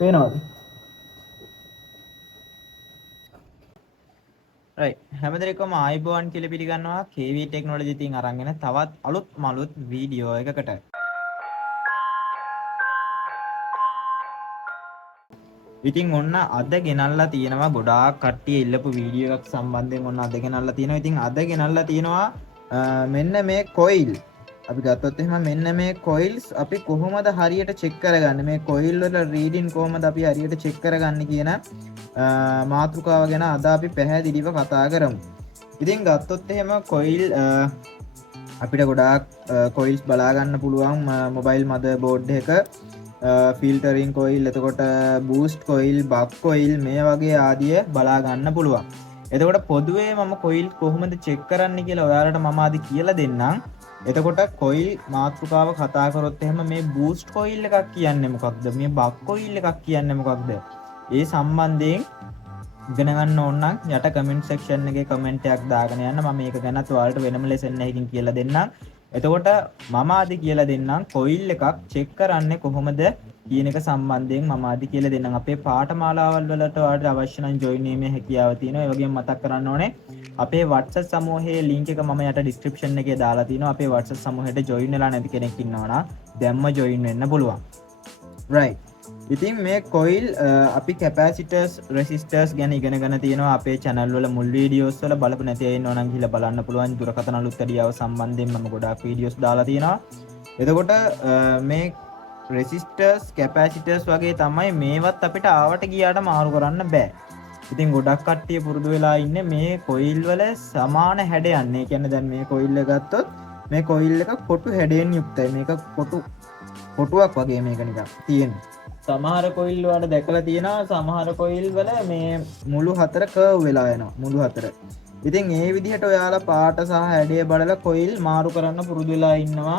පේනවද? right හැමදෙරේකම ආයිබෝවන් කියලා පිළිගන්නවා KV ටෙක්නොලොජි තින් අරගෙන තවත් අලුත් මලුත් වීඩියෝ එකකට. ඉතින් ඔන්න අද ගෙනල්ලා තියෙනවා ගොඩාක් කට්ටිය ඉල්ලපු වීඩියෝ එකක් සම්බන්ධයෙන් ඔන්න අද ගෙනල්ලා තියෙනවා. ඉතින් අද ගෙනල්ලා තියෙනවා මෙන්න මේ කොයිල්. අපි ගත්තොත් එහෙනම් මෙන්න මේ කොයිල්ස් අපි කොහොමද හරියට චෙක් කරගන්නේ? මේ කොයිල් වල රීඩින් කොහොමද අපි හරියට චෙක් කරගන්නේ කියන මාතෘකාව ගැන අද අපි පැහැදිලිව කතා කරමු. ඉතින් ගත්තොත් එහෙම කොයිල් අපිට ගොඩාක් කොයිල්ස් බලා ගන්න පුළුවන් මොබයිල් මදර් බෝඩ් එක ෆිල්ටරින් කොයිල් එතකොට බූස්ට් කොයිල් බක් කොයිල් මේ වගේ ආදිය බලා ගන්න පුළුවන්. එතකොට පොදුවේ මම කොයිල් කොහොමද චෙක් කරන්න කියලා ඔයාලට මම අද කියලා දෙන්නම්. එතකොට කොයිල් මාතෘකාව කතා කරොත් එහෙම මේ බූස්ට් කොයිල් එකක් කියන්නේ මොකක්ද? මේ බක් කොයිල් එකක් කියන්නේ මොකක්ද? ඒ සම්බන්ධයෙන් ඉගෙන ගන්න ඕන නම් යට කමෙන්ට් සෙක්ෂන් එකේ කමෙන්ට් එකක් දාගෙන යන්න. මම මේක ගැනත් ඔයාලට වෙනම ලෙසන් එකකින් කියලා දෙන්නම්. එතකොට මම අද කියලා දෙන්නම් කොයිල් එකක් චෙක් කරන්නේ කොහොමද කියන එක සම්බන්ධයෙන් මම අද කියලා දෙන්නම්. අපේ පාඨමාලාවල් වලට ඔයාලට අවශ්‍ය නම් ජොයින් වීමේ හැකියාව තියෙනවා. ඒ වගේම මතක් කරන්න ඕනේ අපේ WhatsApp සමූහයේ link එක මම යට description එකේ දාලා තිනවා. අපේ WhatsApp සමූහයට join වෙලා නැති කෙනෙක් ඉන්නවා නම් දැම්ම join වෙන්න පුළුවන්. right. ඉතින් මේ කොයිල් අපි කැපැසිටර්ස් රෙසිස්ටර්ස් ගැන ඉගෙනගෙන තියෙනවා අපේ channel වල මුල් වීඩියෝස් වල බලපු නැති අය ඉන්නවා නම් ගිහලා බලන්න පුළුවන්. දුරකථන අලුත් ඇඩියාව සම්බන්ධයෙන් මම ගොඩාක් වීඩියෝස් දාලා තියෙනවා. එතකොට මේ රෙසිස්ටර්ස් කැපැසිටර්ස් වගේ තමයි මේවත් අපිට ආවට ගියාට මාරු කරන්න බෑ. ඉතින් ගොඩක් කට්ටිය පුරුදු වෙලා ඉන්නේ මේ කොයිල් වල සමාන හැඩයන්. ඒ කියන්නේ දැන් මේ කොයිල් එක ගත්තොත් මේ කොයිල් එක කොටු හැඩයෙන් යුක්තයි. මේක කොටුවක් වගේ මේක නිකන් තියෙන්නේ. සමහර කොයිල් වලට දැකලා තියෙනවා සමහර කොයිල් වල මේ මුළු හතර කර්ව් වෙලා යනවා මුළු හතර. ඉතින් ඒ විදිහට ඔයාලා පාට සහ හැඩය බලලා කොයිල් මාරු කරන්න පුරුදු වෙලා ඉන්නවා.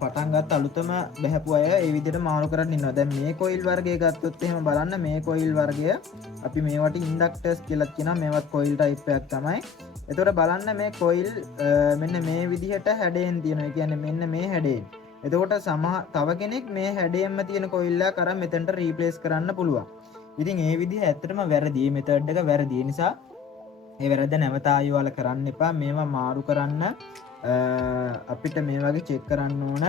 පටන් ගත්ත අලුතම බහැපු අය ඒ විදිහට මාරු කරන්න ඉන්නවා. දැන් මේ කොයිල් වර්ගය ගත්තොත් එහෙම බලන්න මේ කොයිල් වර්ගය අපි මේවට ඉන්ඩක්ටර්ස් කියලා කියනවා. මේවත් කොයිල් ටයිප් එකක් තමයි. එතකොට බලන්න මේ කොයිල් මෙන්න මේ විදිහට හැඩයෙන් තියෙනවා. ඒ කියන්නේ මෙන්න මේ හැඩයෙන්. එතකොට තව කෙනෙක් මේ හැඩයෙන්ම තියෙන කොයිල් එක අරන් මෙතනට රීප්ලේස් කරන්න පුළුවන්. ඉතින් ඒ විදිහ ඇත්තටම වැරදි. මේ මෙතඩ් එක වැරදි. ඒ නිසා ඒ වැරද්ද නැවත ආයෙ කරන්න එපා. මේවා මාරු කරන්න අපිට මේ වගේ චෙක් කරන්න ඕන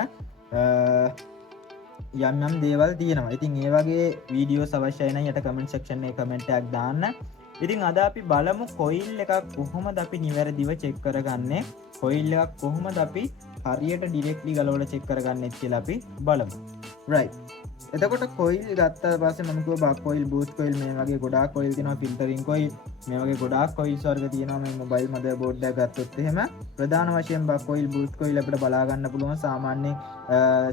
යම් දේවල් තියෙනවා. ඉතින් ඒ වගේ වීඩියෝස් අවශ්‍යයි නම් යට කමෙන්ට් සෙක්ෂන් එකේ කමෙන්ට් එකක් දාන්න. ඉතින් අද අපි බලමු කොයිල් එකක් කොහොමද අපි නිවැරදිව චෙක් කරගන්නේ. කොයිල් එකක් කොහොමද අපි හරියට ඩිරෙක්ට්ලි ගලවලා චෙක් කරගන්නෙත් කියලා අපි බලමු. right. එතකොට කොයිල් ගත්තා පස්සේ මම කිව්වා බක් කොයිල් බූස්ට් කොයිල් මේ වගේ ගොඩාක් කොයිල් තියෙනවා. ෆිල්ටරින් කොයිල් මේ වගේ ගොඩාක් කොයිල්ස් වර්ග තියෙනවා. මේ මොබයිල් මදර් බෝඩ් එක ගත්තොත් එහෙම ප්‍රධාන වශයෙන් බක් කොයිල් බූස්ට් කොයිල් අපිට බලා ගන්න පුළුවන්. සාමාන්‍යයෙන්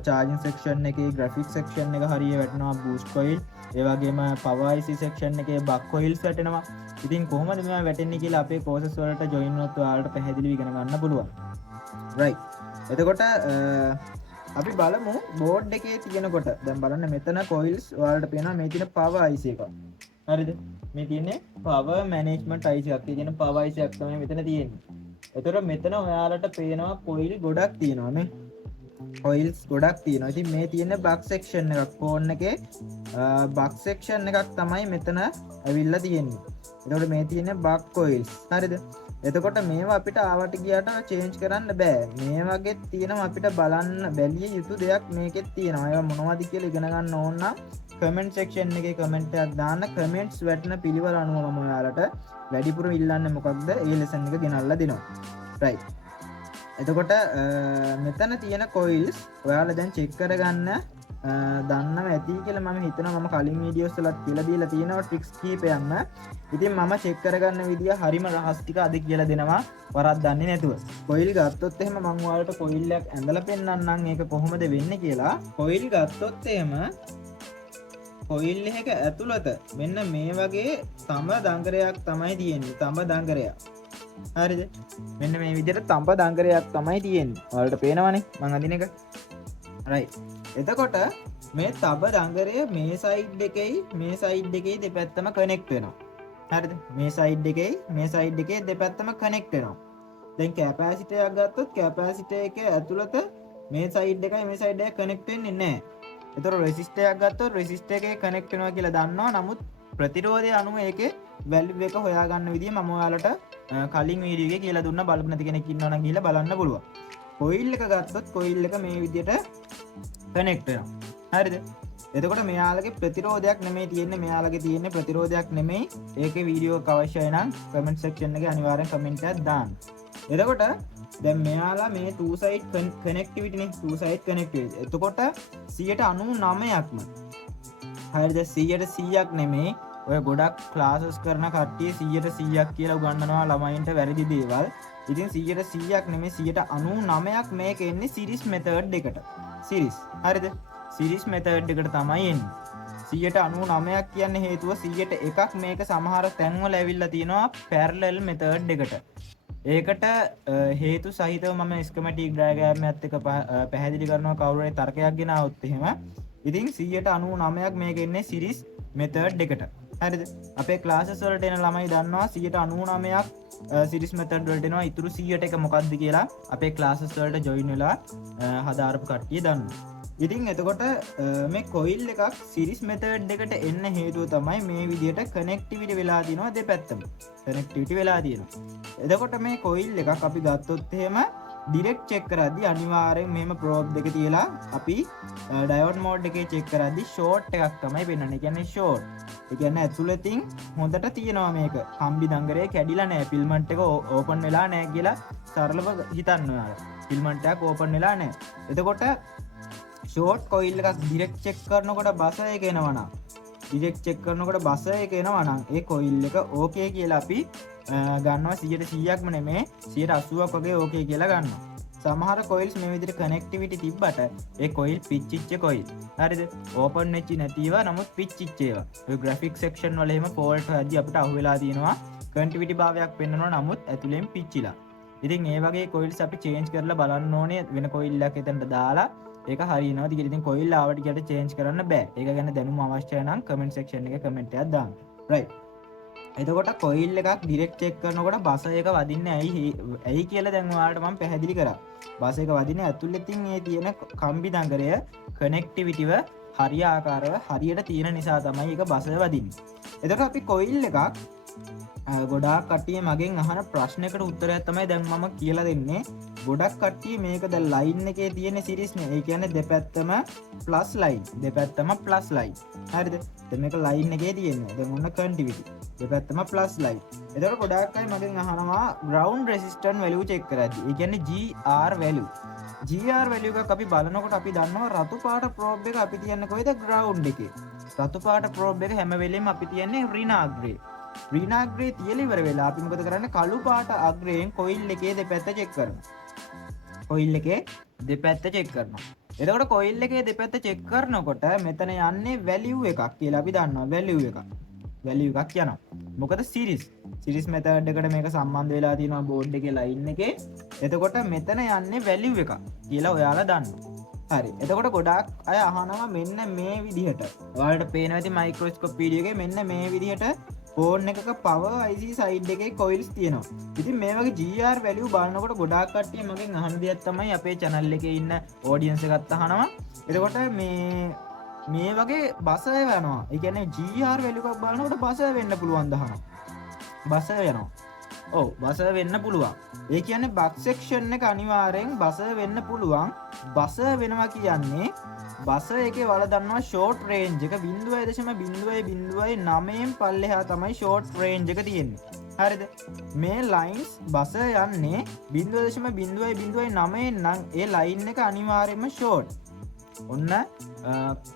charging section එකේ graphics section එක හරිය වැටෙනවා බූස්ට් කොයිල්. ඒ වගේම power IC section එකේ බක් කොයිල්ස් වැටෙනවා. ඉතින් කොහොමද මේවා වැටෙන්නේ කියලා අපේ courses වලට join වුණොත් ඔයාලට පැහැදිලිව ඉගෙන ගන්න පුළුවන්. right. එතකොට අපි බලමු බෝඩ් එකේ තියෙනකොට දැන් බලන්න මෙතන කොයිල්ස් ඔයාලට පේනවා මේ තියෙන power IC එක. හරිද? මේ තියෙන්නේ power management IC එකක්. තියෙන power IC එකක් තමයි මෙතන තියෙන්නේ. එතකොට මෙතන ඔයාලට පේනවා කොයිල් ගොඩක් තියෙනවා නේ. කොයිල්ස් ගොඩක් තියෙනවා. ඉතින් මේ තියෙන්නේ බක් සෙක්ෂන් එකක්. ෆෝන් එකේ බක් සෙක්ෂන් එකක් තමයි මෙතන ඇවිල්ලා තියෙන්නේ. එතකොට මේ තියෙන්නේ බක් කොයිල්ස්. හරිද? එතකොට මේවා අපිට ආවට ගියාට චේන්ජ් කරන්න බෑ. මේ වගේ තියෙනවා අපිට බලන්න බැලිය යුතු දෙයක් මේකෙත් තියෙනවා. ඒවා මොනවද කියලා ඉගෙන ගන්න ඕන නම් කමෙන්ට් සෙක්ෂන් එකේ කමෙන්ට් එකක් දාන්න. කමෙන්ට්ස් වැටෙන පිළිවෙල අනුව මම ඔයාලට වැඩිපුර ඉල්ලන්නේ මොකක්ද? ඒ ලෙසන් එක ගෙනල්ලා දෙනවා. right. එතකොට මෙතන තියෙන කොයිල්ස් ඔයාලා දැන් චෙක් කරගන්න දන්නව ඇති කියලා මම හිතනවා. මම කලින් වීඩියෝස් වලත් කියලා දීලා තියෙනවා ට්‍රික්ස් කීපයක්ම. ඉතින් මම චෙක් කරගන්න විදිය හරිම රහස් ටික අද කියලා දෙනවා වරද්දන්නේ නැතුව. කොයිල් ගත්තොත් එහෙම මම ඔයාලට කොයිල් එකක් ඇඳලා පෙන්නන්නම් ඒක කොහොමද වෙන්නේ කියලා. කොයිල් ගත්තොත් එහෙම කොයිල් එක ඇතුළත මෙන්න මේ වගේ තඹ දංගරයක් තමයි තියෙන්නේ. තඹ දංගරයක්. හරිද? මෙන්න මේ විදිහට තඹ දංගරයක් තමයි තියෙන්නේ. ඔයාලට පේනවනේ මං අඳින එක. right. එතකොට මේ තඹ දංගරය මේ සයිඩ් එකේයි මේ සයිඩ් එකේයි දෙපැත්තම කනෙක්ට් වෙනවා. හරිද? මේ සයිඩ් එකේයි මේ සයිඩ් එකේ දෙපැත්තම කනෙක්ට් වෙනවා. දැන් කැපැසිටර් එකක් ගත්තොත් කැපැසිටර් එකේ ඇතුළත මේ සයිඩ් එකයි මේ සයිඩ් එක කනෙක්ට් වෙන්නේ නැහැ. එතකොට රෙසිස්ටර් එකක් ගත්තොත් රෙසිස්ටර් එකේ කනෙක්ට් වෙනවා කියලා දන්නවා. නමුත් ප්‍රතිරෝධය අනුව ඒකේ වැල්යු එක හොයාගන්න විදිය මම ඔයාලට කලින් වීඩියෝ එකේ කියලා දුන්නා. බලපු නැති කෙනෙක් ඉන්නවා නම් ගිහලා බලන්න පුළුවන්. කොයිල් එක ගත්තොත් කොයිල් එක මේ විදියට කනෙක්ට් වෙනවා. හරිද? එතකොට මෙයාලගේ ප්‍රතිරෝධයක් නෙමෙයි තියෙන්නේ, මෙයාලගේ තියෙන්නේ ප්‍රතිරෝධයක් නෙමෙයි. ඒකේ වීඩියෝ එක අවශ්‍යයි නම් කමෙන්ට් සෙක්ෂන් එකේ අනිවාර්යෙන් කමෙන්ට් එකක් දාන්න. එතකොට දැන් මෙයාලා මේ two side connectivity නේ, two side connectivity. එතකොට 99%ක්ම හරිද 100%ක් නෙමෙයි. ඔය ගොඩක් ක්ලාසස් කරන කට්ටිය 100%ක් කියලා උගන්වනවා ළමයින්ට වැරදි දේවල්. ඉතින් 100%ක් නෙමෙයි 99%ක් මේක එන්නේ series method එකට. series. හරිද? series method එකට තමයි එන්නේ. 99%ක් කියන්නේ හේතුව 101ක් මේක සමහර තැන්වල ඇවිල්ලා තියෙනවා parallel method එකට. ඒකට හේතු සහිතව මම ස්කීමැටික් ඩයග්‍රෑම් එකත් එක්ක පැහැදිලි කරනවා කවුරු හරි තර්කයක් ගෙනාවොත් එහෙම. ඉතින් 99%ක් මේක එන්නේ series method එකට. හරිද? අපේ ක්ලාසස් වලට එන ළමයි දන්නවා 99%ක් series method වලට එනවා. ඉතුරු 100ට එක මොකක්ද කියලා අපේ ක්ලාසස් වලට join වෙලා හදාරපු කට්ටිය දන්නවා. ඉතින් එතකොට මේ කොයිල් එකක් series method එකට එන්න හේතුව තමයි මේ විදිහට connectivity වෙලා තියෙනවා දෙපැත්තම. connectivity වෙලා තියෙනවා. එතකොට මේ කොයිල් එකක් අපි ගත්තොත් එහෙම direct check කරද්දී අනිවාර්යෙන් මෙහෙම probe දෙක තියලා අපි diode mode එකේ check කරද්දී short එකක් තමයි පෙන්වන්නේ. ඒ කියන්නේ short. ඒ කියන්නේ ඇතුළතින් හොඳට තියෙනවා මේක. කම්බි දංගරේ කැඩිලා නැහැ. filament එක open වෙලා නැහැ කියලා සරලව හිතන්න ඔයාලා. filament එකක් open වෙලා නැහැ. එතකොට ෂෝට් කොයිල් එකක් ඩිරෙක්ට් චෙක් කරනකොට බස එක එනවා නම් ඩිරෙක්ට් චෙක් කරනකොට බස එක එනවා නම් ඒ කොයිල් එක ඕකේ කියලා අපි ගන්නවා 100%ක්ම නෙමේ 80%ක් වගේ ඕකේ කියලා ගන්නවා. සමහර කොයිල්ස් මේ විදිහට කනෙක්ටිවිටි තිබ්බට ඒ කොයිල් පිච්චිච්ච කොයිල්. හරිද? ඕපන් වෙච්ච නැතිව නමුත් පිච්චිච්ච ඒවා. ඔය ග්‍රැෆික් සෙක්ෂන් වල එහෙම ෆෝල්ට් හදි අපිට අහුවෙලා තියෙනවා. කන්ටිවිටි භාවයක් පෙන්වනවා නමුත් ඇතුලෙන් පිච්චිලා. ඉතින් ඒ වගේ කොයිල්ස් අපි චේන්ජ් කරලා බලන්න ඕනේ වෙන කොයිල් එකක් එතනට දාලා ඒක හරියනවා. ඉතින් කොයිල් ආවට කියලා චේන්ජ් කරන්න බෑ. ඒක ගැන දැනුම අවශ්‍යයි නම් කමෙන්ට් සෙක්ෂන් එකේ කමෙන්ට් එකක් දාන්න. රයිට්. එතකොට කොයිල් එකක් ඩිරෙක්ට් චෙක් කරනකොට බස එක වදින්නේ ඇයි කියලා දැන් ඔයාලට මම පැහැදිලි කරා. බස එක වදින්නේ ඇතුළතින් මේ තියෙන කම්බි දංගරය කනෙක්ටිවිටිව හරියාකාරව හරියට තියෙන නිසා තමයි ඒක බස වදින්නේ. එතකොට අපි කොයිල් එකක් ගොඩාක් කට්ටිය මගෙන් අහන ප්‍රශ්නයකට උත්තරයක් තමයි දැන් මම කියලා දෙන්නේ. ගොඩක් කට්ටිය මේක දැන් ලයින් එකේ තියෙන සිරිස් නේ. ඒ කියන්නේ දෙපැත්තම ප්ලස් ලයින්. දෙපැත්තම ප්ලස් ලයින්. හරිද? දැන් මේක ලයින් එකේ තියෙන්නේ. දැන් ඔන්න කන්ටිවිටි. දෙපැත්තම ප්ලස් ලයින්. එතකොට ගොඩාක් අය මගෙන් අහනවා ground resistance value check කරද්දී. ඒ කියන්නේ GR value. GR value එකක් අපි බලනකොට අපි දන්නවා රතු පාට probe එක අපි තියන්නේ කොහෙද? ground එකේ. රතු පාට probe එක හැම වෙලෙම අපි තියන්නේ ඍණාග්‍රේ. ඍණාග්‍රේ තියලා ඉවර වෙලා අපි මොකද කරන්නේ? කළු පාට අග්‍රයෙන් කොයිල් එකේ දෙපැත්ත check කරනවා. කොයිල් එකේ දෙපැත්ත check කරනවා. එතකොට කොයිල් එකේ දෙපැත්ත check කරනකොට මෙතන යන්නේ value එකක් කියලා අපි දන්නවා. value එකක්. value එකක් යනවා. මොකද series method එකට මේක සම්බන්ධ වෙලා තියෙනවා board එකේ line එකේ. එතකොට මෙතන යන්නේ value එකක් කියලා ඔයාලා දන්නවා. හරි. එතකොට ගොඩාක් අය අහනවා මෙන්න මේ විදිහට. ඔයාලට පේනවා ඇති මයික්‍රොස්කෝප් වීඩියෝ එකේ මෙන්න මේ විදිහට ෆෝන් එකක power IC side එකේ coils තියෙනවා. ඉතින් මේ වගේ GR value බලනකොට ගොඩාක් කට්ටිය මගෙන් අහන දෙයක් තමයි අපේ channel එකේ ඉන්න audience එකත් අහනවා. එතකොට මේ වගේ බස වෙනවා. ඒ කියන්නේ GR value එකක් බලනකොට බස වෙන්න පුළුවන් දහනවා. බස වෙනවා. ඔව් බස වෙන්න පුළුවන්. ඒ කියන්නේ බක් සෙක්ෂන් එක අනිවාර්යෙන් බස වෙන්න පුළුවන්. බස වෙනවා කියන්නේ බස එකේ වල දන්නවා ෂෝට් රේන්ජ් එක 0.009න් පල්ලෙහා තමයි ෂෝට් රේන්ජ් එක තියෙන්නේ. හරිද? මේ ලයින්ස් බස යන්නේ 0.009 නම් ඒ ලයින් එක අනිවාර්යයෙන්ම ෂෝට්. ඔන්න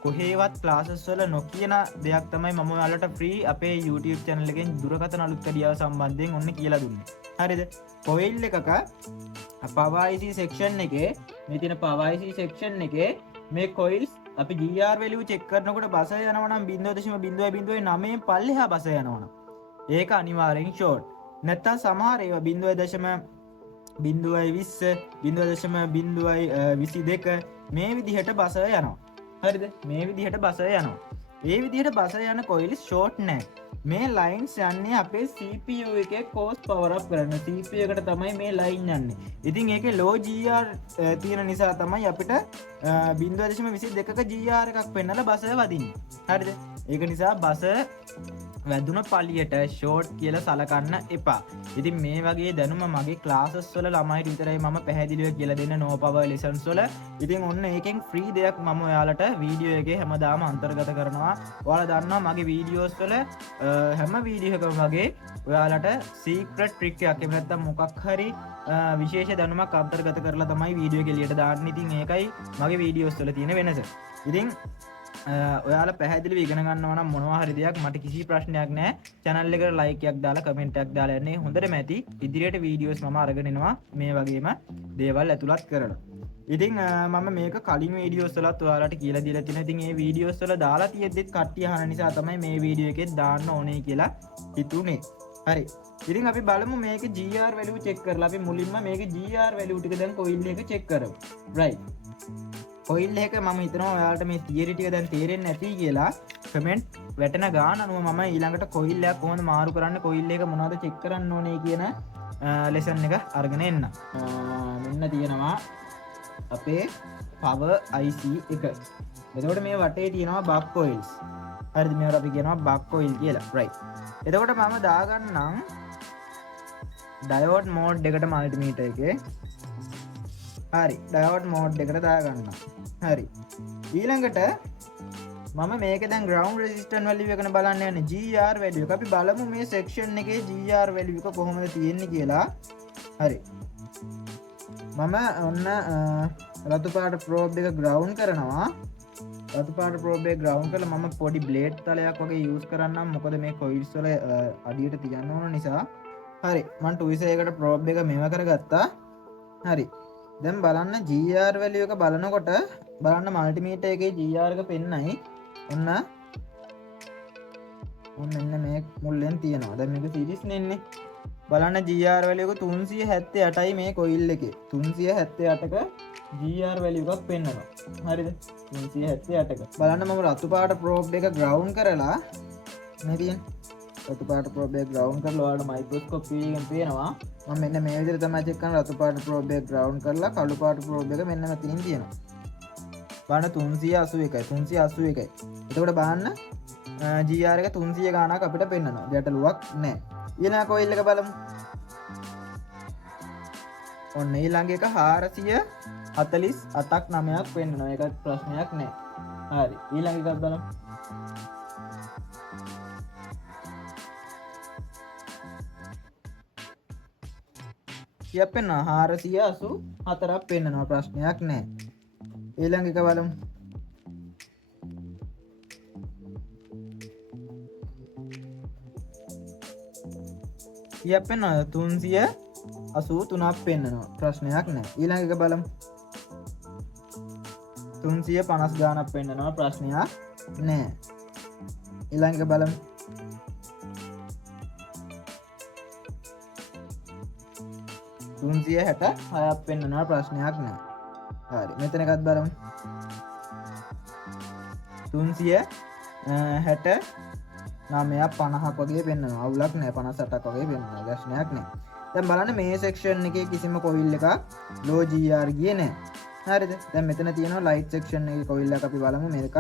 කොහේවත් ක්ලාසස් වල නොකියන දෙයක් තමයි මම ඔයාලට ෆ්‍රී අපේ YouTube channel එකෙන් දුරකථන අලුත් කඩියාව සම්බන්ධයෙන් ඔන්න කියලා දුන්නේ. හරිද? කොයිල් එකක power IC section එකේ මේ තියෙන power IC section එකේ මේ coils අපි GR value check කරනකොට බස යනවා නම් 0.009 පල්ලෙහා බස යනවා නම් ඒක අනිවාර්යෙන් short. නැත්තම් සමහර ඒවා 0.020 0.022 මේ විදිහට බස යනවා. හරිද? මේ විදිහට බස යනවා. ඒ විදිහට බස යන කොයිල් ෂෝට් නෑ. මේ ලයින්ස් යන්නේ අපේ CPU එකේ කෝස් පවර් අප් කරන්න. CPU එකට තමයි මේ ලයින් යන්නේ. ඉතින් ඒකේ low GR තියෙන නිසා තමයි අපිට 0.22ක GR එකක් පෙන්නලා බස වදින්නේ. හරිද? ඒක නිසා බස වැදුන පලියට ෂෝට් කියලා සලකන්න එපා. ඉතින් මේ වගේ දැනුම මගේ ක්ලාසස් වල ළමයිට විතරයි මම පැහැදිලිව කියලා දෙන්න no power lessons වල. ඉතින් ඔන්න ඒකෙන් ෆ්‍රී දෙයක් මම ඔයාලට වීඩියෝ එකේ හැමදාම අන්තර්ගත කරනවා. ඔයාලා දන්නවා මගේ වීඩියෝස් වල හැම වීඩියෝ එකකම වගේ ඔයාලට සීක්‍රට් ට්‍රික් එකක් එහෙම නැත්නම් මොකක් හරි විශේෂ දැනුමක් අන්තර්ගත කරලා තමයි වීඩියෝ එක එළියට දාන්නේ. ඉතින් ඒකයි මගේ වීඩියෝස් වල තියෙන වෙනස. ඉතින් ඔයාලා පැහැදිලිව ඉගෙන ගන්නවා නම් මොනවා හරි දෙයක් මට කිසි ප්‍රශ්නයක් නැහැ. channel එකට like එකක් දාලා comment එකක් දාලා යන්නේ හොඳටම ඇති. ඉදිරියට වීඩියෝස් මම අරගෙන එනවා මේ වගේම දේවල් ඇතුළත් කරලා. ඉතින් මම මේක කලින් වීඩියෝස් වලත් ඔයාලට කියලා දීලා තියෙනවා. ඉතින් මේ වීඩියෝස් වල දාලා තියෙද්දිත් කට්ටිය අහන නිසා තමයි මේ වීඩියෝ එකෙත් දාන්න ඕනේ කියලා හිතුනේ. හරි. ඉතින් අපි බලමු මේක GR value check කරලා. අපි මුලින්ම මේක GR value ටික දැන් coil එක check කරමු. right. කොයිල් එක මම හිතනවා ඔයාලට මේ තියරි ටික දැන් තේරෙන්නේ නැති කියලා. කමෙන්ට් වැටෙන ගාන අනුව මම ඊළඟට කොයිල් එකක් කොහොමද මාරු කරන්නේ, කොයිල් එක මොනවද චෙක් කරන්න ඕනේ කියන ලෙසන් එක අරගෙන එන්න. මෙන්න තියෙනවා අපේ power IC එක. එතකොට මේ වටේ තියෙනවා buck coils. හරිද? මේවට අපි කියනවා buck coil කියලා. right. එතකොට මම දාගන්නම් diode mode එකට multimeter එකේ. හරි, diode mode එකට දාගන්නවා. හරි. ඊළඟට මම මේක දැන් ground resistance value එකන බලන්න යන්නේ GR value එක. අපි බලමු මේ section එකේ GR value එක කොහොමද තියෙන්නේ කියලා. හරි. මම ඔන්න රතු පාට probe එක ground කරනවා. රතු පාට probe එක ground කරලා මම පොඩි blade තලයක් වගේ use කරන්නම්. මොකද මේ coils වල අඩියට තියන්න ඕන නිසා. හරි. මම tweezer එකට probe එක මෙව කරගත්තා. හරි. දැන් බලන්න GR value එක බලනකොට බලන්න මල්ටිමීටර් එකේ GR එක පෙන්නයි. ඔන්න මෙන්න මේ මුල්ලෙන් තියෙනවා. දැන් මේක සීරීස් නෙන්නේ. බලන්න GR value එක 378යි මේ කොයිල් එකේ. 378ක GR value එකක් පෙන්නනවා. හරිද? 378ක. බලන්න මම රතු පාට probe එක ground කරලා මේ තියෙන රතු පාට probe එක ground කරලා ඔයාලට මයික්‍රොස්කෝප් එකෙන් පේනවා. මම මෙන්න මේ විදිහට තමයි චෙක් කරන රතු පාට probe එක ground කරලා කළු පාට probe එක මෙන්න මෙතනින් තියෙනවා. බලන්න 381යි 381යි. එතකොට බලන්න GR එක 300 ගානක් අපිට පෙන්නනවා. ගැටලුවක් නැහැ. ඊළඟ කොයිල් එක බලමු. ඔන්න ඊළඟ එක 448ක් 9ක් පෙන්නනවා. ඒකත් ප්‍රශ්නයක් නැහැ. හරි. ඊළඟ එකක් බලමු. යප්පෙන 484ක් පෙන්නනවා. ප්‍රශ්නයක් නැහැ. ඊළඟ එක බලමු. යප්පෙන 383ක් පෙන්නනවා. ප්‍රශ්නයක් නැහැ. ඊළඟ එක බලමු. 350 ගානක් පෙන්නනවා. ප්‍රශ්නයක් නැහැ. ඊළඟ එක බලමු. 366ක් පෙන්නනවා. ප්‍රශ්නයක් නැහැ. හරි. මෙතන එකත් බලමු. 369ක් 50ක් වගේ පෙන්නනවා. අවුලක් නැහැ. 58ක් වගේ පෙන්නනවා. ප්‍රශ්නයක් නැහැ. දැන් බලන්න මේ section එකේ කිසිම coil එකක් low GR ගියේ නැහැ. හරිද? දැන් මෙතන තියෙනවා light section එකේ coil එකක් අපි බලමු. මේක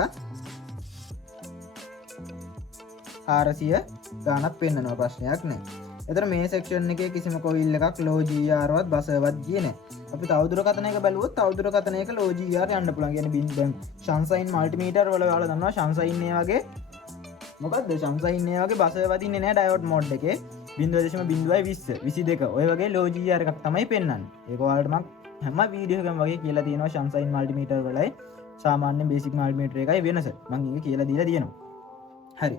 400 ගානක් පෙන්නනවා. ප්‍රශ්නයක් නැහැ. එතන මේ section එකේ කිසිම coil එකක් low GR වත් බසවත් ගියේ නැහැ. අපි තවදුරකථනයක බැලුවොත් තවදුරකථනයක low GR යන්න පුළුවන්. කියන්නේ දැන් Sunshine multimeter වල ඔයාලා දන්නවා Sunshine ඒ වගේ මොකද්ද Sunshine ඒ වගේ බස වදින්නේ නැහැ diode mode එකේ 0.20 22 ඔය වගේ low GR එකක් තමයි පෙන්වන්නේ. ඒක ඔයාලට මම හැම වීඩියෝ එකකම වගේ කියලා තියෙනවා Sunshine multimeter වලයි සාමාන්‍ය basic multimeter එකයි වෙනස. මම ඒක කියලා දීලා තියෙනවා. හරි.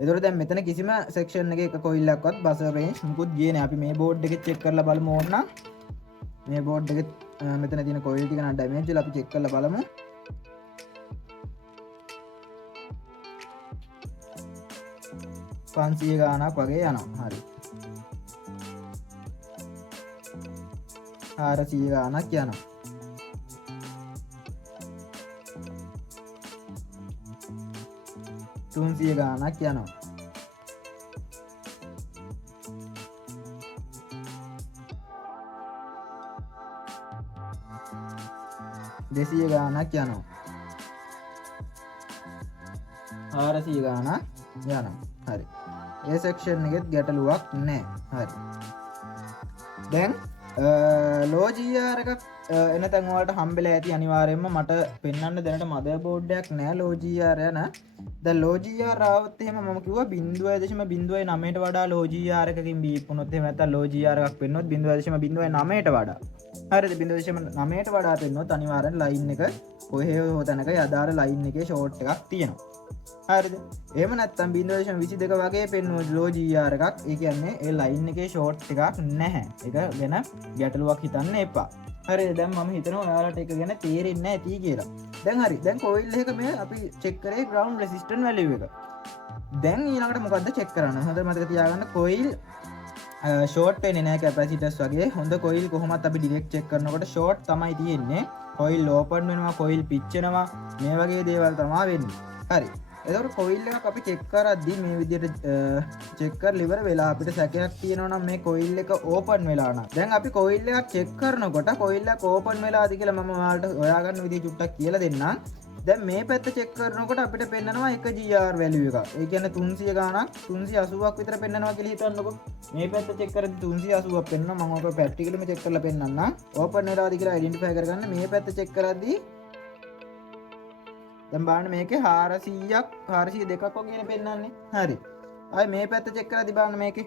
එතකොට දැන් මෙතන කිසිම section එකක එක coil එකක්වත් බස range මුකුත් ගියේ නැහැ. අපි මේ board එකේ check කරලා බලමු ඕනනම්. මේ board එකේ මෙතන තියෙන coil ටික නම් damage වෙලා අපි check කරලා බලමු. 500 ගානක් වගේ යනවා. හරි. 400 ගානක් යනවා. 300 ගානක් යනවා. 200 ගානක් යනවා. 400 ගානක් යනවා. හරි. ඒ සෙක්ෂන් එකෙත් ගැටලුවක් නැහැ. හරි. දැන් ලෝජීආර් එකක් එනතන් ඔයාලට හම්බෙලා ඇති අනිවාර්යයෙන්ම මට පෙන්වන්න දැනට මදර්බෝඩ් එකක් නැහැ ලෝජීආර් යන. දැන් ලෝජීආර් ආවොත් එහෙම මම කිව්වා 0.09ට වඩා ලෝජීආර් එකකින් බීප් වුණොත් එහෙම නැත්නම් ලෝජීආර් එකක් පෙන්නොත් 0.09ට වඩා. හරිද 0.9ට වඩා පෙන්නොත් අනිවාර්යෙන් ලයින් එක කොහේ හෝ තැනක යදාර ලයින් එකේ ෂෝට් එකක් තියෙනවා. හරිද? එහෙම නැත්නම් 0.22 වගේ පෙන්වුවොත් ලෝ GR එකක්. ඒ කියන්නේ ඒ ලයින් එකේ ෂෝට් එකක් නැහැ. ඒක ගැන ගැටලුවක් හිතන්න එපා. හරිද? දැන් මම හිතනවා ඔයාලට ඒක ගැන තේරෙන්නේ නැති කියලා. දැන් හරි. දැන් කොයිල් එක මේ අපි චෙක් කරේ ground resistance value එක. දැන් ඊළඟට මොකද්ද චෙක් කරන්න? හොඳට මතක තියාගන්න කොයිල් ෂෝට් වෙන්නේ නැහැ කැපැසිටර්ස් වගේ. හොඳ කොයිල් කොහොමත් අපි ඩිරෙක්ට් චෙක් කරනකොට ෂෝට් තමයි තියෙන්නේ. කොයිල් ඕපන් වෙනවා, කොයිල් පිච්චෙනවා, මේ වගේ දේවල් තමයි වෙන්නේ. හරි. එතකොට කොයිල් එකක් අපි චෙක් කරද්දී මේ විදිහට චෙක් කරලා ඉවර වෙලා අපිට සැකයක් තියෙනවා නම් මේ කොයිල් එක ඕපන් වෙලා නම් දැන් අපි කොයිල් එකක් චෙක් කරනකොට කොයිල් එක ඕපන් වෙලාද කියලා මම ඔයාලට හොයාගන්න විදිහ චුට්ටක් කියලා දෙන්නම්. දැන් මේ පැත්ත චෙක් කරනකොට අපිට පෙන්නනවා 1 GR value එක. ඒ කියන්නේ 300 ගාණක් 380ක් විතර පෙන්නනවා කියලා හිතන්නකො. මේ පැත්ත චෙක් කරද්දී 380ක් පෙන්නනවා. මම ඔක ප්‍රැක්ටිකලිම චෙක් කරලා පෙන්නන්නම්. ඕපන් වෙලාද කියලා අයිඩෙන්ටිෆයි කරගන්න. මේ පැත්ත චෙක් කරද්දී දැන් බලන්න මේකේ 400ක් 402ක් වගේ පෙන්නන්නේ. හරි. ආයි මේ පැත්ත චෙක් කරලා බලන්න මේකේ.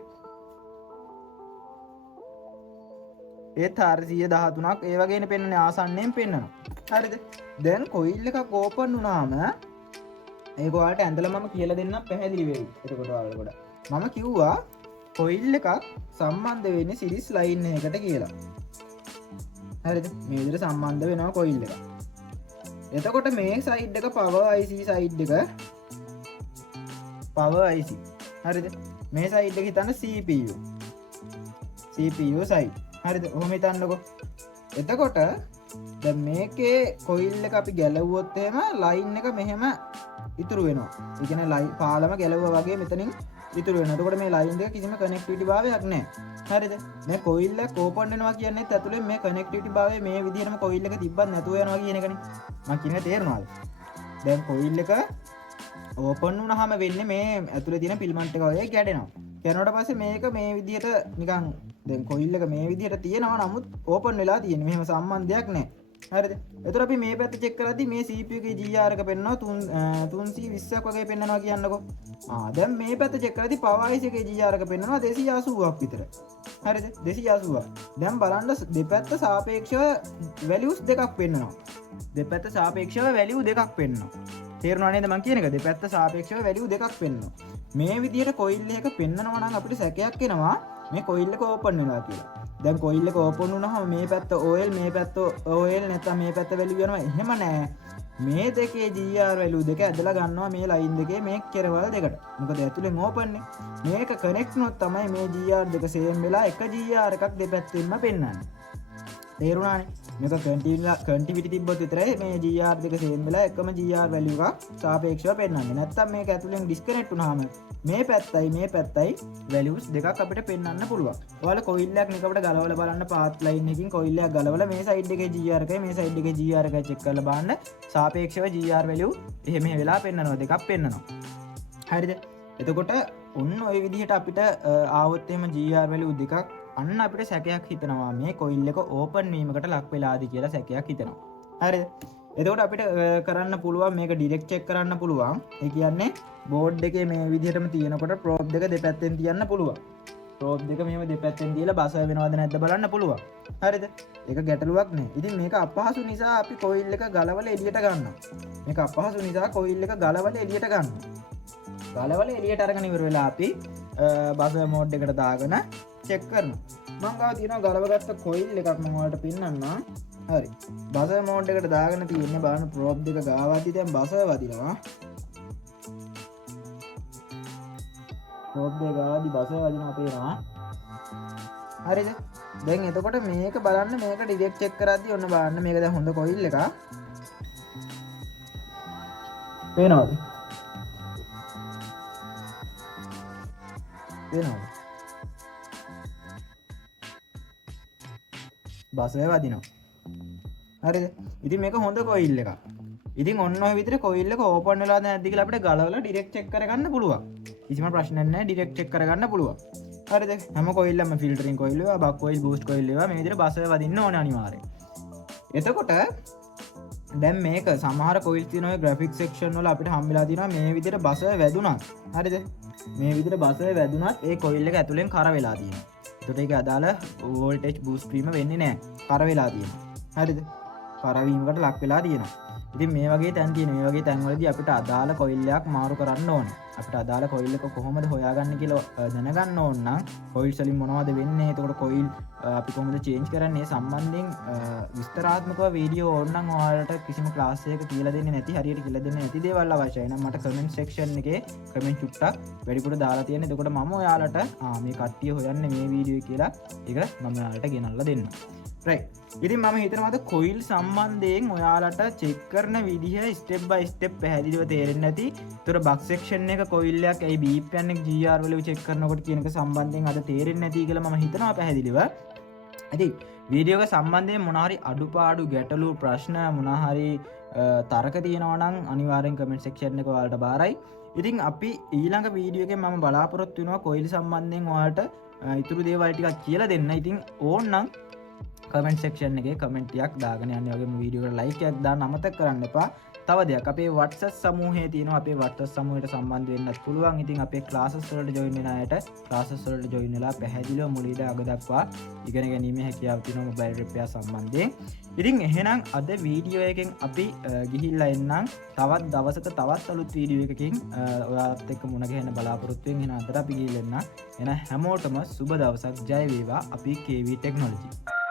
ඒත් 413ක් ඒ වගේනේ පෙන්නන්නේ ආසන්නයෙන් පෙන්නනවා. හරිද? දැන් කොයිල් එකක් ඕපන් වුණාම ඒක ඔයාලට ඇඳලා මම කියලා දෙන්නම් පැහැදිලි වෙයි. එතකොට ඔයාලට මම කිව්වා කොයිල් එකක් සම්බන්ධ වෙන්නේ සිරිස් ලයින් එකකට කියලා. හරිද? මේ විදිහට සම්බන්ධ වෙනවා කොයිල් එකක්. එතකොට මේ සයිඩ් එක power IC සයිඩ් එක power IC හරිද මේ සයිඩ් එක හිතන්න CPU සයිඩ් හරිද ඔහොම හිතන්නකෝ එතකොට දැන් මේකේ කොයිල් එක අපි ගැලවුවොත් එහෙම ලයින් එක මෙහෙම ඉතුරු වෙනවා ඒ කියන්නේ ලයින් පාලම ගැලවුවා වගේ මෙතනින් ඉතුරු වෙනවා එතකොට මේ ලයින් දෙක කිසිම කනෙක්ටිවිටි භාවයක් නැහැ හරිද මේ කොයිල් එක ඕපන් වෙනවා කියන්නේත් ඇතුලේ මේ කනෙක්ටිවිටි භාවය මේ විදිහටම කොයිල් එක තිබ්බත් නැතුව යනවා කියන එකනේ මම කියන්නේ තේරෙනවද දැන් කොයිල් එක ඕපන් වුණාම වෙන්නේ මේ ඇතුලේ තියෙන ෆිල්මන්ට් එක වගේ කැඩෙනවා කැඩුණාට පස්සේ මේක මේ විදිහට නිකන් දැන් කොයිල් එක මේ විදිහට තියෙනවා නමුත් ඕපන් වෙලා තියෙන්නේ මෙහෙම සම්බන්ධයක් නැහැ හරිද එතකොට අපි මේ පැත්ත චෙක් කරද්දි මේ CPU එකේ GR එක පෙන්නනවා 320ක් වගේ පෙන්නනවා කියන්නකෝ දැන් මේ පැත්ත චෙක් කරද්දි power IC එකේ GR එක පෙන්නනවා 280ක් විතර හරිද 280ක් දැන් බලන්න දෙපැත්ත සාපේක්ෂව values දෙකක් පෙන්නනවා දෙපැත්ත සාපේක්ෂව value දෙකක් පෙන්නනවා තේරුණා නේද මම කියන එක දෙපැත්ත සාපේක්ෂව value දෙකක් පෙන්නනවා මේ විදිහට කොයිල් එක පෙන්නනවා නම් අපිට සැකයක් එනවා මේ කොයිල් එක ඕපන් වෙනවා කියලා දැන් කොයිල් එක ඕපන් වුණාම මේ පැත්ත OL මේ පැත්ත OL නැත්නම් මේ පැත්ත value යනවා එහෙම නෑ මේ දෙකේ GR value දෙක ඇදලා ගන්නවා මේ ලයින් දෙකේ මේ කෙරවල් දෙකට මොකද ඇතුලෙන් ඕපන් නේ මේක කනෙක්ට් වුණොත් තමයි මේ GR දෙක සේම් වෙලා එක GR එකක් දෙපැත්තෙන්ම පෙන්නන්නේ තේරුණානේ මේක කන්ටිවිටි තිබ්බොත් විතරයි මේ GR දෙක සේම් වෙලා එකම GR value එකක් සාපේක්ෂව පෙන්නන්නේ නැත්නම් මේක ඇතුලෙන් ඩිස්කනෙක්ට් වුණාම මේ පැත්තයි values දෙකක් අපිට පෙන්වන්න පුළුවන්. ඔයාලා කොයිල් එකක් නිකවට ගලවලා බලන්න path line එකකින් කොයිල් එකක් ගලවලා මේ side එකේ GR එකයි මේ side එකේ GR එකයි check කරලා බලන්න සාපේක්ෂව GR value එහෙම වෙලා පෙන්වනවා දෙකක් පෙන්වනවා. හරිද? එතකොට ඔන්න ওই විදිහට අපිට ආවොත් එහෙම GR value දෙකක් අන්න අපිට සැකයක් හිතෙනවා මේ කොයිල් එක ඕපන් වීමකට ලක් වෙලාද කියලා සැකයක් හිතෙනවා. හරිද? එතකොට අපිට කරන්න පුළුවන් මේක ඩිරෙක්ට් චෙක් කරන්න පුළුවන්. ඒ කියන්නේ බෝඩ් එකේ මේ විදිහටම තියෙනකොට ප්‍රෝබ් දෙක දෙපැත්තෙන් තියන්න පුළුවන්. ප්‍රෝබ් දෙක මෙහෙම දෙපැත්තෙන් තියලා බස වෙනවද නැද්ද බලන්න පුළුවන්. හරිද? ඒක ගැටලුවක් නෑ. ඉතින් මේක අපහසු නිසා අපි කොයිල් එක ගලවලා එළියට ගන්නවා. මේක අපහසු නිසා කොයිල් එක ගලවලා එළියට ගන්නවා. ගලවලා එළියට අරගෙන ඉවර වෙලා අපි බස මෝඩ් එකට දාගෙන චෙක් කරනවා. මම ගාව තියෙනවා ගලවගත්ත කොයිල් එකක් මම ඔයාලට පෙන්නන්නම්. හරි. බසර් මෝඩ් එකට දාගෙන තියෙන්නේ බලන්න ප්‍රෝබ් දෙක ගාවදී දැන් බසර් වදිනවා. ප්‍රෝබ් දෙක ගාවදී බසර් වදිනවා පේනවා. හරිද? දැන් එතකොට මේක බලන්න මේක ඩිරෙක්ට් චෙක් කරද්දී ඔන්න බලන්න මේක දැන් හොඳ කොයිල් එකක්. පේනවද? වෙනවා. බසය වදිනවා. හරිද? ඉතින් මේක හොඳ කොයිල් එකක්. ඉතින් ඔන්න ඔය විදිහට කොයිල් එක ඕපන් වෙලාද නැද්ද කියලා අපිට ගලවලා ඩිරෙක්ට් චෙක් කරගන්න පුළුවන්. කිසිම ප්‍රශ්නයක් නැහැ, ඩිරෙක්ට් චෙක් කරගන්න පුළුවන්. හරිද? හැම කොයිල්ලම ෆිල්ටරින් කොයිල් ඒවා, බක් කොයිල්, බූස්ට් කොයිල් ඒවා මේ විදිහට බසය වදින්න ඕනේ අනිවාර්යෙන්. එතකොට දැන් මේක සමහර කොයිල් තියෙන ඔය ග්‍රැෆික්ස් සෙක්ෂන් වල අපිට හම්බෙලා තියෙනවා මේ විදිහට බසය වැදුනත්. හරිද? මේ විදිහට බසය වැදුනත් ඒ කොයිල් එක ඇතුලෙන් කර වෙලා තියෙනවා. එතකොට ඒක අදාළ වෝල්ටේජ් බූස්ට් වීම වෙන්නේ නැහැ. කර වෙලා තියෙනවා. හරිද? කරවීමකට ලක් වෙලා තියෙනවා. ඉතින් මේ වගේ තැන් තියෙන මේ වගේ තැන්වලදී අපිට අදාළ කොයිල් එකක් මාරු කරන්න ඕනේ. අපිට අදාළ කොයිල් එක කොහොමද හොයාගන්නේ කියලා දැනගන්න ඕන නම් කොයිල්ස් වලින් මොනවද වෙන්නේ, එතකොට කොයිල් අපි කොහොමද චේන්ජ් කරන්නේ සම්බන්ධයෙන් විස්තරාත්මකව වීඩියෝ ඕන නම් ඔයාලට කිසිම ක්ලාස් එකක කියලා දෙන්නේ නැති, හරියට කියලා දෙන්නේ නැති දේවල් අවශ්‍යයි නම් මට කමෙන්ට් සෙක්ෂන් එකේ කමෙන්ට් චුට්ටක් වැඩිපුර දාලා තියෙන. එතකොට මම ඔයාලට මේ කට්ටිය හොයන්නේ මේ වීඩියෝ කියලා ඒක මම ඔයාලට ගෙනල්ලා දෙන්නම්. right. ඉතින් මම හිතනවාද කොයිල් සම්බන්ධයෙන් ඔයාලට චෙක් කරන විදිහ ස්ටෙප් බයි ස්ටෙප් පැහැදිලිව තේරෙන්නේ නැති. ඒතර බක් සෙක්ෂන් එක කොයිල් එකක් ඇයි බීප් යන්නේ GR වල චෙක් කරනකොට කියන එක සම්බන්ධයෙන් අද තේරෙන්නේ නැති කියලා මම හිතනවා පැහැදිලිව. ඉතින් වීඩියෝ එක සම්බන්ධයෙන් මොනවා හරි අඩුපාඩු ගැටලු ප්‍රශ්න මොනවා හරි තර්ක තියෙනවා නම් අනිවාර්යෙන් කමෙන්ට් සෙක්ෂන් එක ඔයාලට බාරයි. ඉතින් අපි ඊළඟ වීඩියෝ එකෙන් මම බලාපොරොත්තු වෙනවා කොයිල් සම්බන්ධයෙන් ඔයාලට ඉතුරු දේවල් ටිකක් කියලා දෙන්න. ඉතින් ඕන්නම් කමෙන්ට් සෙක්ෂන් එකේ කමෙන්ට් එකක් දාගෙන යන්න. ඒ වගේම වීඩියෝ එකට ලයික් එකක් දාන්න අමතක කරන්න එපා. තව දෙයක් අපේ WhatsApp සමූහයේ තියෙනවා. අපේ WhatsApp සමූහයට සම්බන්ධ වෙන්නත් පුළුවන්. ඉතින් අපේ ක්ලාසස් වලට ජොයින් වෙන අයට ක්ලාසස් වලට ජොයින් වෙලා පැහැදිලිව මුලින්ද අග දක්වා ඉගෙන ගැනීමේ හැකියාව තියෙනවා මොබයිල් රිපෙයාර් සම්බන්ධයෙන්. ඉතින් එහෙනම් අද වීඩියෝ එකෙන් අපි ගිහිල්ලා එන්නම්. තවත් දවසක තවත් අලුත් වීඩියෝ එකකින් ඔයාලත් එක්ක මුණ ගැහෙන්න බලාපොරොත්තු වෙන. එහෙනම් අදට අපි ගිහිල්ලා එන්න. එහෙනම් හැමෝටම සුබ දවසක්. ජය වේවා. අපි KV ටෙක්නොලොජි